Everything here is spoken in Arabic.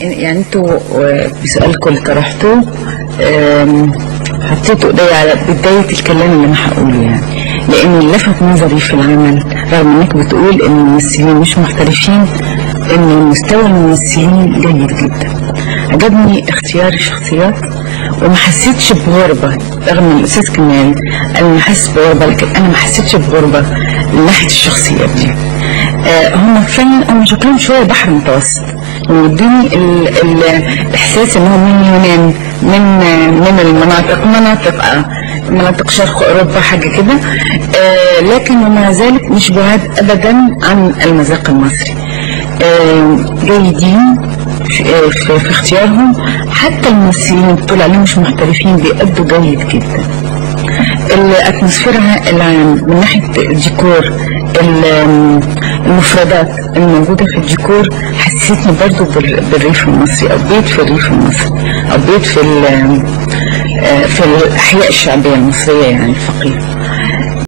يعني انتوا بسؤالكم اللي طرحتوه حطيتوا ايدي على بداية الكلام اللي انا هقوله، يعني لان اللي لفت نظري في العمل رغم انك بتقول ان الممثلين مش محترفين، ان مستوى الممثلين جيد جدا. عجبني اختيار الشخصيات وما حسيتش بغربة، رغم ان الاستاذ كمال انا حاسس بغربة، لكن انا ما حسيتش بغربة من ناحية الشخصيات دي. هم فعلا هم شكلهم شوية بحر متوسط، يديني الاحساس انهم من اليونان، من مناطق شرق اوروبا حاجه كده، لكن ومع ذلك مش بعاد ابدا عن المذاق المصري. جيدين في اختيارهم، حتى الممثلين طول عليهم مش محترفين بيأدوا جيد جدا. الاتموسفير العام من ناحيه الديكور، المفردات الموجودة في الديكور حسيتني برضو بالريف المصري، أو بيت في الريف المصري، أو بيت في الأحياء الشعبية المصرية يعني الفقيرة.